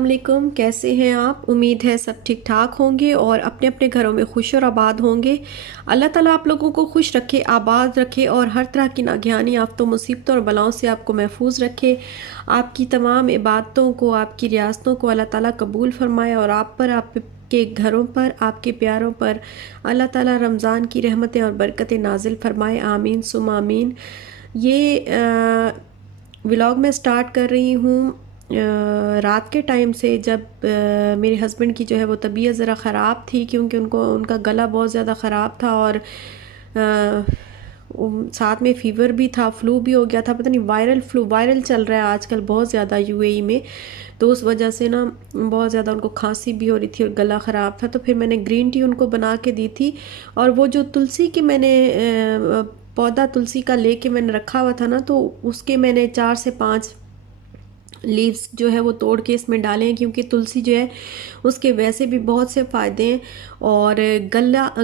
अस्सलाम वालेकुम। कैसे हैं आप? उम्मीद है सब ठीक ठाक होंगे और अपने अपने घरों में खुश और आबाद होंगे। अल्लाह ताला आप लोगों को खुश रखे, आबाद रखे और हर तरह की नागहानी आफ़तों, मुसीबतों और बलाओं से आपको महफूज रखे। आपकी तमाम इबादतों को, आपकी रियासतों को अल्लाह ताला कबूल फरमाए और आप पर, आपके घरों पर, आपके प्यारों पर अल्लाह ताला रमज़ान की रहमतें और बरकतें नाजिल फरमाए। आमीन सुम्मा आमीन। ये व्लॉग मैं स्टार्ट कर रही हूँ रात के टाइम से, जब मेरे हस्बैंड की जो है वो तबीयत ज़रा ख़राब थी, क्योंकि उनका गला बहुत ज़्यादा ख़राब था और साथ में फ़ीवर भी था, फ्लू भी हो गया था। पता नहीं वायरल चल रहा है आजकल बहुत ज़्यादा यूएई में। तो उस वजह से ना बहुत ज़्यादा उनको खांसी भी हो रही थी और गला ख़राब था। तो फिर मैंने ग्रीन टी उनको बना के दी थी। और वो जो तुलसी की मैंने पौधा तुलसी का लेके मैंने रखा हुआ था ना, तो उसके मैंने 4 से 5 लीव्स जो है वो तोड़ के इसमें डाले हैं, क्योंकि तुलसी जो है उसके वैसे भी बहुत से फ़ायदे हैं और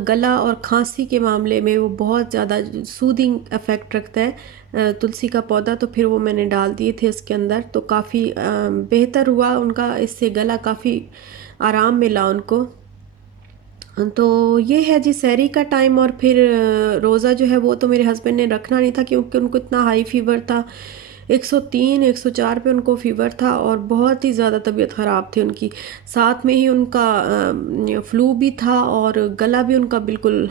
गला और खांसी के मामले में वो बहुत ज़्यादा सूदिंग इफ़ेक्ट रखता है तुलसी का पौधा। तो फिर वो मैंने डाल दिए थे इसके अंदर, तो काफ़ी बेहतर हुआ उनका, इससे गला काफ़ी आराम मिला उनको। तो ये है जी सहरी का टाइम। और फिर रोज़ा जो है वो तो मेरे हस्बैंड ने रखना नहीं था, क्योंकि उनको इतना हाई फीवर था, 103 104 पे उनको फ़ीवर था और बहुत ही ज़्यादा तबीयत ख़राब थी उनकी। साथ में ही उनका फ्लू भी था और गला भी उनका बिल्कुल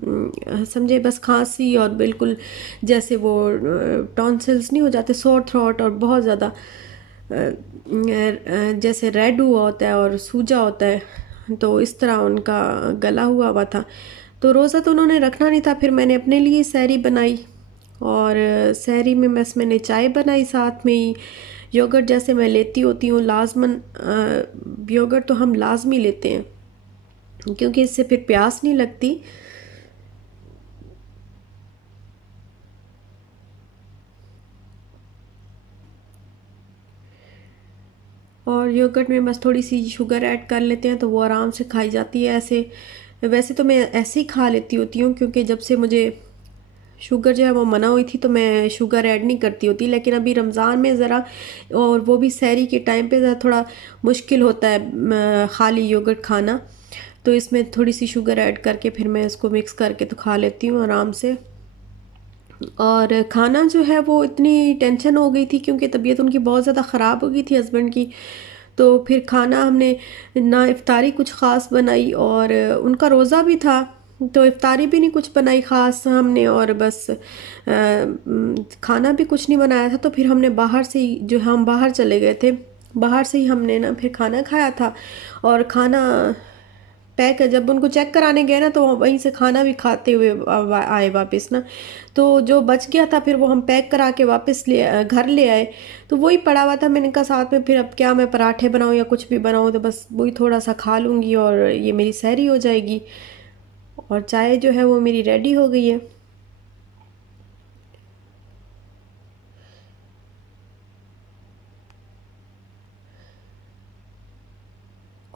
समझे बस खांसी और बिल्कुल जैसे वो टॉन्सिल्स नहीं हो जाते, सोर थ्रोट, और बहुत ज़्यादा जैसे रेड हुआ होता है और सूजा होता है, तो इस तरह उनका गला हुआ हुआ था। तो रोज़ा तो उन्होंने रखना नहीं था। फिर मैंने अपने लिए सहरी बनाई और सहरी में मैंने चाय बनाई, साथ में ही योगर्ट जैसे मैं लेती होती हूँ लाजमन। योगर्ट तो हम लाजमी लेते हैं, क्योंकि इससे फिर प्यास नहीं लगती। और योगर्ट में बस थोड़ी सी शुगर ऐड कर लेते हैं तो वो आराम से खाई जाती है। ऐसे वैसे तो मैं ऐसे ही खा लेती होती हूँ, क्योंकि जब से मुझे शुगर जो है वो मना हुई थी तो मैं शुगर ऐड नहीं करती होती। लेकिन अभी रमज़ान में ज़रा, और वो भी सहरी के टाइम पे ज़रा थोड़ा मुश्किल होता है खाली योगर्ट खाना, तो इसमें थोड़ी सी शुगर ऐड करके फिर मैं इसको मिक्स करके तो खा लेती हूँ आराम से। और खाना जो है वो इतनी टेंशन हो गई थी, क्योंकि तबीयत उनकी बहुत ज़्यादा ख़राब हो गई थी हस्बैंड की। तो फिर खाना हमने ना इफ्तारी कुछ ख़ास बनाई और उनका रोज़ा भी था, तो इफ्तारी भी नहीं कुछ बनाई ख़ास हमने, और बस खाना भी कुछ नहीं बनाया था। तो फिर हमने बाहर से ही, जो हम बाहर चले गए थे, बाहर से ही हमने ना फिर खाना खाया था। और खाना पैक है, जब उनको चेक कराने गए ना तो वहीं से खाना भी खाते हुए आए वापस ना। तो जो बच गया था फिर वो हम पैक करा के वापस घर ले आए। तो वही पड़ा हुआ था, मैंने कहा साथ में फिर अब क्या मैं पराठे बनाऊँ या कुछ भी बनाऊँ, तो बस वही थोड़ा सा खा लूँगी और ये मेरी सहरी हो जाएगी। और चाय जो है वो मेरी रेडी हो गई है।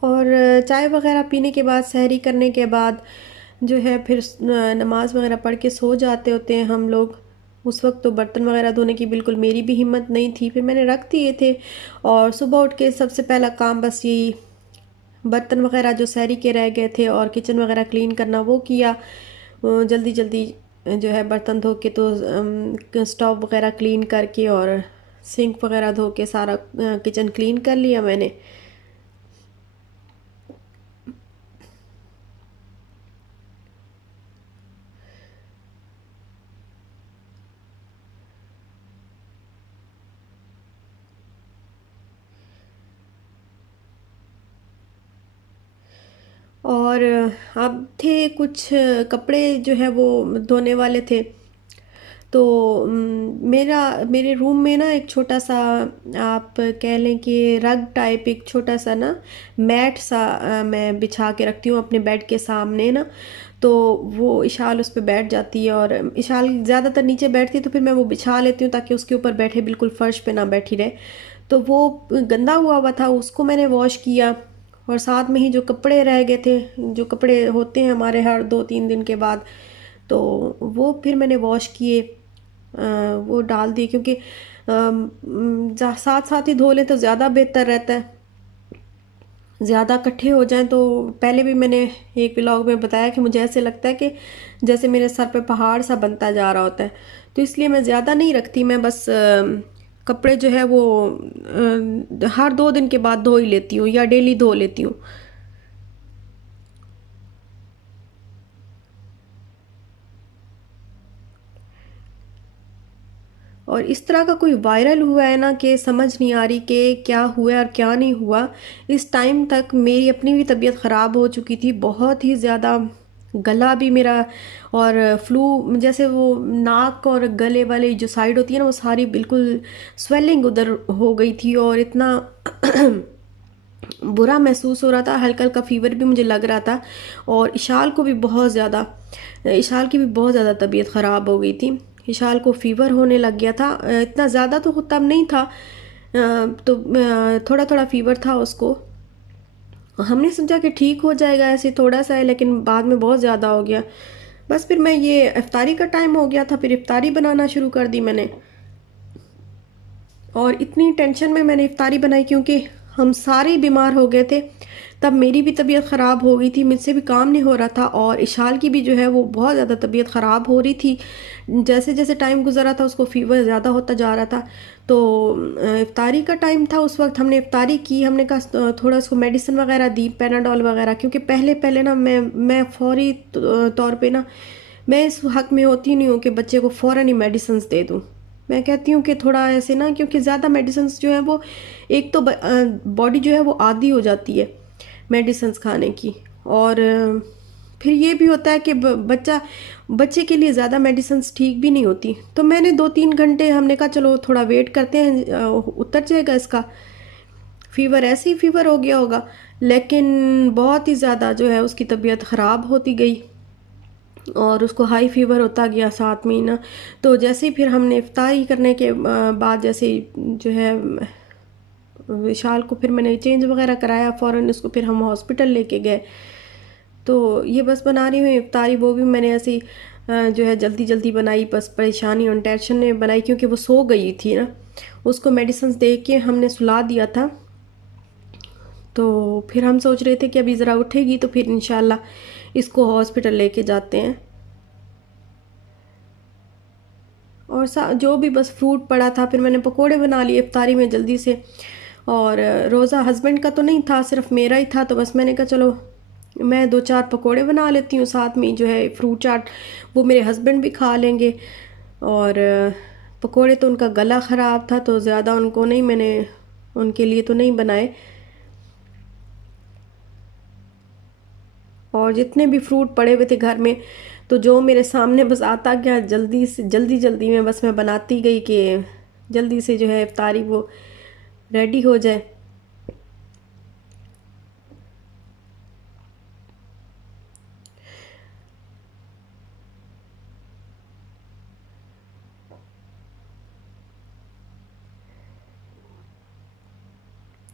और चाय वगैरह पीने के बाद, सहरी करने के बाद जो है फिर नमाज वगैरह पढ़ के सो जाते होते हैं हम लोग। उस वक्त तो बर्तन वगैरह धोने की बिल्कुल मेरी भी हिम्मत नहीं थी, फिर मैंने रख दिए थे। और सुबह उठ के सबसे पहला काम बस यही, बर्तन वगैरह जो सहरी के रह गए थे और किचन वगैरह क्लीन करना वो किया। जल्दी जल्दी जो है बर्तन धो के, तो स्टोव वगैरह क्लीन करके और सिंक वगैरह धो के सारा किचन क्लीन कर लिया मैंने। और अब थे कुछ कपड़े जो है वो धोने वाले थे। तो मेरे रूम में ना एक छोटा सा, आप कह लें कि रग टाइप, एक छोटा सा ना मैट सा मैं बिछा के रखती हूँ अपने बेड के सामने ना। तो वो इशाल उस पे बैठ जाती है, और इशाल ज़्यादातर नीचे बैठती है, तो फिर मैं वो बिछा लेती हूँ ताकि उसके ऊपर बैठे, बिल्कुल फर्श पे ना बैठी रहे। तो वो गंदा हुआ हुआ था, उसको मैंने वॉश किया। और साथ में ही जो कपड़े रह गए थे, जो कपड़े होते हैं हमारे हर 2-3 दिन के बाद, तो वो फिर मैंने वॉश किए। वो डाल दिए, क्योंकि साथ साथ ही धो लें तो ज़्यादा बेहतर रहता है। ज़्यादा इकट्ठे हो जाएं तो पहले भी मैंने एक व्लॉग में बताया कि मुझे ऐसे लगता है कि जैसे मेरे सर पे पहाड़ सा बनता जा रहा होता है। तो इसलिए मैं ज़्यादा नहीं रखती, मैं बस कपड़े जो है वो हर 2 दिन के बाद धो ही लेती हूँ या डेली धो लेती हूँ। और इस तरह का कोई वायरल हुआ है ना कि समझ नहीं आ रही कि क्या हुआ और क्या नहीं हुआ। इस टाइम तक मेरी अपनी भी तबीयत ख़राब हो चुकी थी, बहुत ही ज़्यादा गला भी मेरा, और फ्लू जैसे वो नाक और गले वाली जो साइड होती है ना वो सारी बिल्कुल स्वेलिंग उधर हो गई थी, और इतना बुरा महसूस हो रहा था, हल्का हल्का फीवर भी मुझे लग रहा था। और इशाल को भी बहुत ज़्यादा, इशाल की भी बहुत ज़्यादा तबीयत ख़राब हो गई थी। इशाल को फ़ीवर होने लग गया था, इतना ज़्यादा तो तब नहीं था, तो थोड़ा थोड़ा फ़ीवर था उसको। हमने सोचा कि ठीक हो जाएगा, ऐसे थोड़ा सा है, लेकिन बाद में बहुत ज़्यादा हो गया। बस फिर मैं, ये इफ्तारी का टाइम हो गया था, फिर इफ्तारी बनाना शुरू कर दी मैंने। और इतनी टेंशन में मैंने इफ्तारी बनाई क्योंकि हम सारे ही बीमार हो गए थे। तब मेरी भी तबीयत ख़राब हो गई थी, मुझसे भी काम नहीं हो रहा था, और इशाल की भी जो है वो बहुत ज़्यादा तबीयत ख़राब हो रही थी। जैसे जैसे टाइम गुजरा था उसको फ़ीवर ज़्यादा होता जा रहा था। तो इफ्तारी का टाइम था, उस वक्त हमने इफ्तारी की, हमने कहा थोड़ा उसको मेडिसिन वगैरह दी, पैनाडॉल वगैरह, क्योंकि पहले पहले ना मैं फ़ौरी तौर पे ना, मैं इस हक़ में होती नहीं हूँ कि बच्चे को फ़ौरन ही मेडिसिन दे दूँ। मैं कहती हूँ कि थोड़ा ऐसे ना, क्योंकि ज़्यादा मेडिसिन्स जो है वो, एक तो बॉडी जो है वो आदी हो जाती है मेडिसिन्स खाने की। और फिर ये भी होता है कि बच्चे के लिए ज़्यादा मेडिसिन्स ठीक भी नहीं होती। तो मैंने 2-3 घंटे हमने कहा चलो थोड़ा वेट करते हैं, उतर जाएगा इसका फ़ीवर, ऐसे ही फ़ीवर हो गया होगा। लेकिन बहुत ही ज़्यादा जो है उसकी तबीयत ख़राब होती गई, और उसको हाई फ़ीवर होता गया 7 महीना। तो जैसे ही फिर हमने इफ्तारी करने के बाद, जैसे ही जो है विशाल को फिर मैंने चेंज वगैरह कराया फ़ौरन, उसको फिर हम हॉस्पिटल लेके गए। तो ये बस बना रही हूँ इफ्तारी, वो भी मैंने ऐसे ही जो है जल्दी जल्दी बनाई, बस परेशानी और टेंशन में बनाई, क्योंकि वो सो गई थी ना, उसको मेडिसिन दे के हमने सुला दिया था। तो फिर हम सोच रहे थे कि अभी ज़रा उठेगी तो फिर इंशाल्लाह इसको हॉस्पिटल लेके जाते हैं। और जो भी बस फ्रूट पड़ा था, फिर मैंने पकोड़े बना लिए इफ्तारी में जल्दी से। और रोज़ा हस्बैंड का तो नहीं था, सिर्फ मेरा ही था, तो बस मैंने कहा चलो मैं 2-4 पकोड़े बना लेती हूँ, साथ में जो है फ्रूट चाट वो मेरे हस्बैंड भी खा लेंगे। और पकोड़े तो उनका गला ख़राब था, तो ज़्यादा उनको नहीं, मैंने उनके लिए तो नहीं बनाए। और जितने भी फ्रूट पड़े हुए थे घर में, तो जो मेरे सामने बस आता गया, जल्दी से जल्दी जल्दी में बस मैं बनाती गई कि जल्दी से जो है इफ्तारी वो रेडी हो जाए।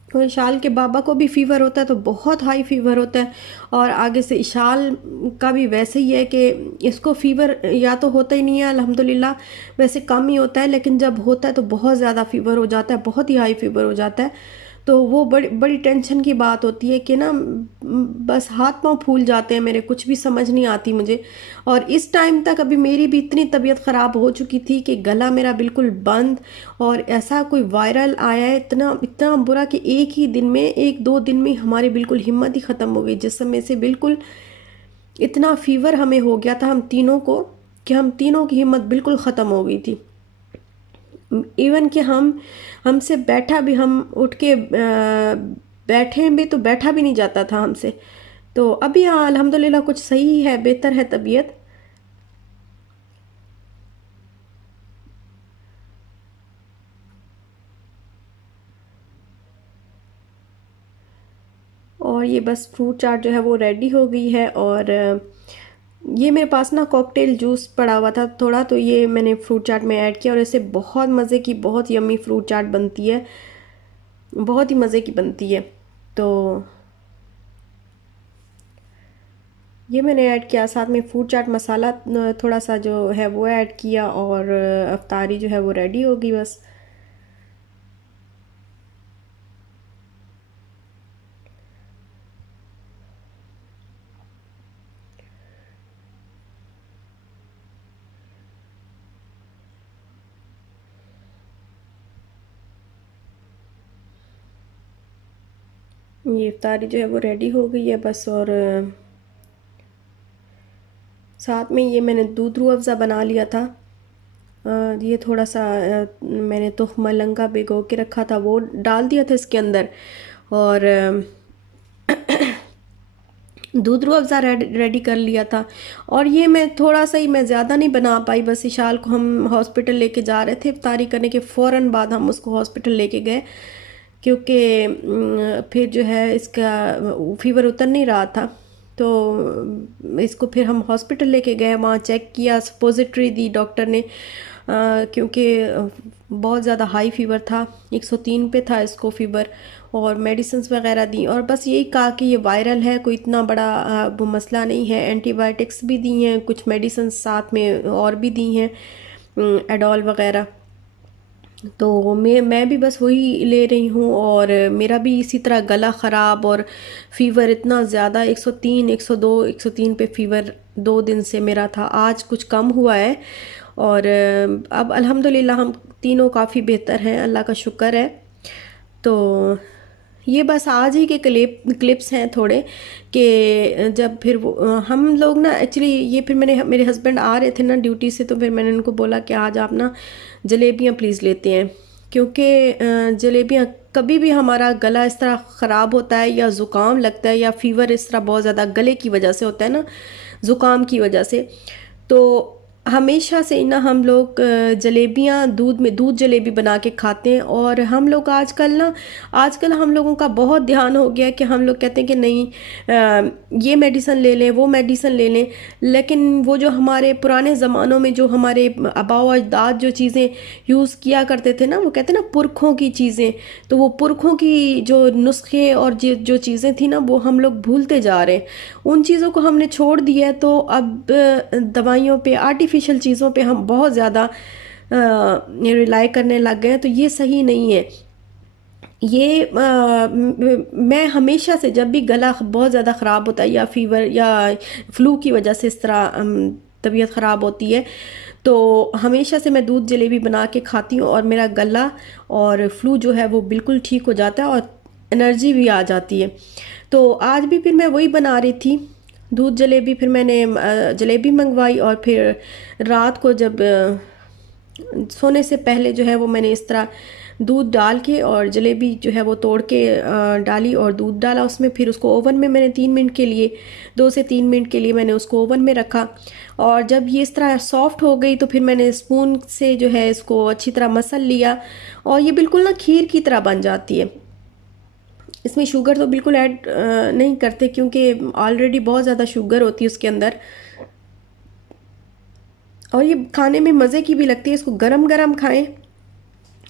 तो इशाल के बाबा को भी फ़ीवर होता है, तो बहुत हाई फ़ीवर होता है। और आगे से इशाल का भी वैसे ही है कि इसको फ़ीवर या तो होता ही नहीं है अल्हम्दुलिल्लाह, वैसे कम ही होता है, लेकिन जब होता है तो बहुत ज़्यादा फ़ीवर हो जाता है, बहुत ही हाई फ़ीवर हो जाता है। तो वो बड़ी बड़ी टेंशन की बात होती है कि ना, बस हाथ पाँव फूल जाते हैं मेरे, कुछ भी समझ नहीं आती मुझे। और इस टाइम तक अभी मेरी भी इतनी तबीयत ख़राब हो चुकी थी कि गला मेरा बिल्कुल बंद, और ऐसा कोई वायरल आया है इतना इतना बुरा कि एक ही दिन में, 1-2 दिन में हमारी बिल्कुल हिम्मत ही ख़त्म हो गई, जिस समय से बिल्कुल इतना फ़ीवर हमें हो गया था हम तीनों को, कि हम तीनों की हिम्मत बिल्कुल ख़त्म हो गई थी। इवन कि हमसे बैठा भी, हम उठ के बैठे भी तो बैठा भी नहीं जाता था हमसे। तो अभी हाँ अल्हम्दुलिल्लाह कुछ सही है, बेहतर है तबीयत। और ये बस फ्रूट चाट जो है वो रेडी हो गई है। और ये मेरे पास ना कॉकटेल जूस पड़ा हुआ था थोड़ा, तो ये मैंने फ्रूट चाट में ऐड किया, और इससे बहुत मज़े की, बहुत यम्मी फ्रूट चाट बनती है, बहुत ही मज़े की बनती है। तो ये मैंने ऐड किया, साथ में फ्रूट चाट मसाला थोड़ा सा जो है वो ऐड किया, और अफ्तारी जो है वो रेडी हो गई बस। ये इफ्तारी जो है वो रेडी हो गई है बस। और साथ में ये मैंने दूध रूह अफ़ज़ा बना लिया था। ये थोड़ा सा मैंने तुख्म लंका भिगो के रखा था, वो डाल दिया था इसके अंदर। और दूध रूह अफ़ज़ा रेडी कर लिया था। और ये मैं थोड़ा सा ही, मैं ज़्यादा नहीं बना पाई, बस इशाल को हम हॉस्पिटल लेके जा रहे थे, इफ्तारी करने के फ़ौरन बाद हम उसको हॉस्पिटल लेके गए, क्योंकि फिर जो है इसका फ़ीवर उतर नहीं रहा था। तो इसको फिर हम हॉस्पिटल लेके गए, वहाँ चेक किया, सपोजिटरी दी डॉक्टर ने, क्योंकि बहुत ज़्यादा हाई फ़ीवर था, 103 पे था इसको फ़ीवर। और मेडिसिन्स वगैरह दी, और बस यही कहा कि ये वायरल है, कोई इतना बड़ा वो मसला नहीं है। एंटीबायोटिक्स भी दी हैं, कुछ मेडिसिन्स साथ में और भी दी हैं, एडॉल वगैरह। तो मैं भी बस वही ले रही हूँ। और मेरा भी इसी तरह गला ख़राब और फ़ीवर इतना ज़्यादा, 103 102 103 पे फ़ीवर 2 दिन से मेरा था। आज कुछ कम हुआ है, और अब अल्हम्दुलिल्लाह हम तीनों काफ़ी बेहतर हैं, अल्लाह का शुक्र है। तो ये बस आज ही के क्लिप्स हैं थोड़े, कि जब फिर वो हम लोग ना, एक्चुअली ये फिर मेरे हस्बैंड आ रहे थे ना ड्यूटी से, तो फिर मैंने उनको बोला कि आज आप ना जलेबियाँ प्लीज़ लेते हैं, क्योंकि जलेबियाँ, कभी भी हमारा गला इस तरह ख़राब होता है या ज़ुकाम लगता है या फ़ीवर इस तरह बहुत ज़्यादा गले की वजह से होता है ना, ज़ुकाम की वजह से, तो हमेशा से ही ना हम लोग जलेबियाँ दूध जलेबी बना के खाते हैं। और हम लोग आजकल हम लोगों का बहुत ध्यान हो गया है कि हम लोग कहते हैं कि नहीं, ये मेडिसिन ले लें, वो मेडिसिन ले लें। लेकिन वो जो हमारे पुराने ज़मानों में जो हमारे आबाओ अजदाद जो चीज़ें यूज़ किया करते थे ना, वो कहते हैं ना पुरखों की चीज़ें, तो वो पुरखों की जो नुस्खे और जो चीज़ें थी ना, वो हम लोग भूलते जा रहे हैं। उन चीज़ों को हमने छोड़ दिया है, तो अब दवाइयों पे, आर्टिफिशियल चीज़ों पे हम बहुत ज़्यादा रिलाई करने लग गए हैं, तो ये सही नहीं है। ये मैं हमेशा से, जब भी गला बहुत ज़्यादा ख़राब होता है या फ़ीवर या फ्लू की वजह से इस तरह तबीयत ख़राब होती है, तो हमेशा से मैं दूध जलेबी बना के खाती हूँ, और मेरा गला और फ्लू जो है वो बिल्कुल ठीक हो जाता है, और एनर्जी भी आ जाती है। तो आज भी फिर मैं वही बना रही थी, दूध जलेबी। फिर मैंने जलेबी मंगवाई, और फिर रात को जब सोने से पहले जो है वो मैंने इस तरह दूध डाल के और जलेबी जो है वो तोड़ के डाली, और दूध डाला उसमें। फिर उसको ओवन में मैंने 3 मिनट के लिए, 2 से 3 मिनट के लिए मैंने उसको ओवन में रखा। और जब ये इस तरह सॉफ्ट हो गई, तो फिर मैंने स्पून से जो है इसको अच्छी तरह मसल लिया, और ये बिल्कुल ना खीर की तरह बन जाती है। इसमें शुगर तो बिल्कुल ऐड नहीं करते, क्योंकि ऑलरेडी बहुत ज़्यादा शुगर होती है उसके अंदर, और ये खाने में मज़े की भी लगती है। इसको गरम गरम खाएं,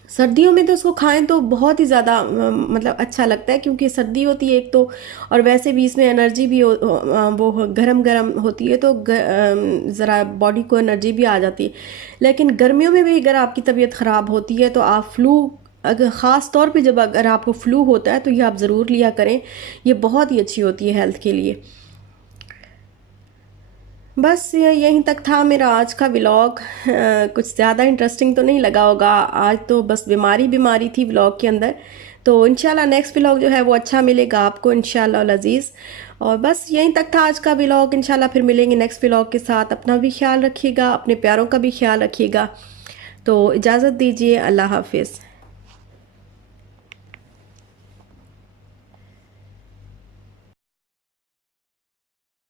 सर्दियों में तो इसको खाएं तो बहुत ही ज़्यादा मतलब अच्छा लगता है, क्योंकि सर्दी होती है एक तो, और वैसे भी इसमें एनर्जी भी वो गरम गरम होती है, तो ज़रा बॉडी को एनर्जी भी आ जाती है। लेकिन गर्मियों में भी अगर आपकी तबीयत ख़राब होती है, तो आप फ्लू, अगर ख़ास तौर पे जब अगर आपको फ्लू होता है, तो ये आप ज़रूर लिया करें, ये बहुत ही अच्छी होती है हेल्थ के लिए। बस यहीं तक था मेरा आज का व्लॉग। कुछ ज़्यादा इंटरेस्टिंग तो नहीं लगा होगा, आज तो बस बीमारी बीमारी थी व्लॉग के अंदर। तो इंशाल्लाह नेक्स्ट व्लॉग जो है वो अच्छा मिलेगा आपको, इंशाल्लाह अज़ीज़। और बस यहीं तक था आज का व्लॉग, इंशाल्लाह फिर मिलेंगे नेक्स्ट व्लॉग के साथ। अपना भी ख्याल रखिएगा, अपने प्यारों का भी ख्याल रखिएगा। तो इजाज़त दीजिए, अल्लाह हाफिज़।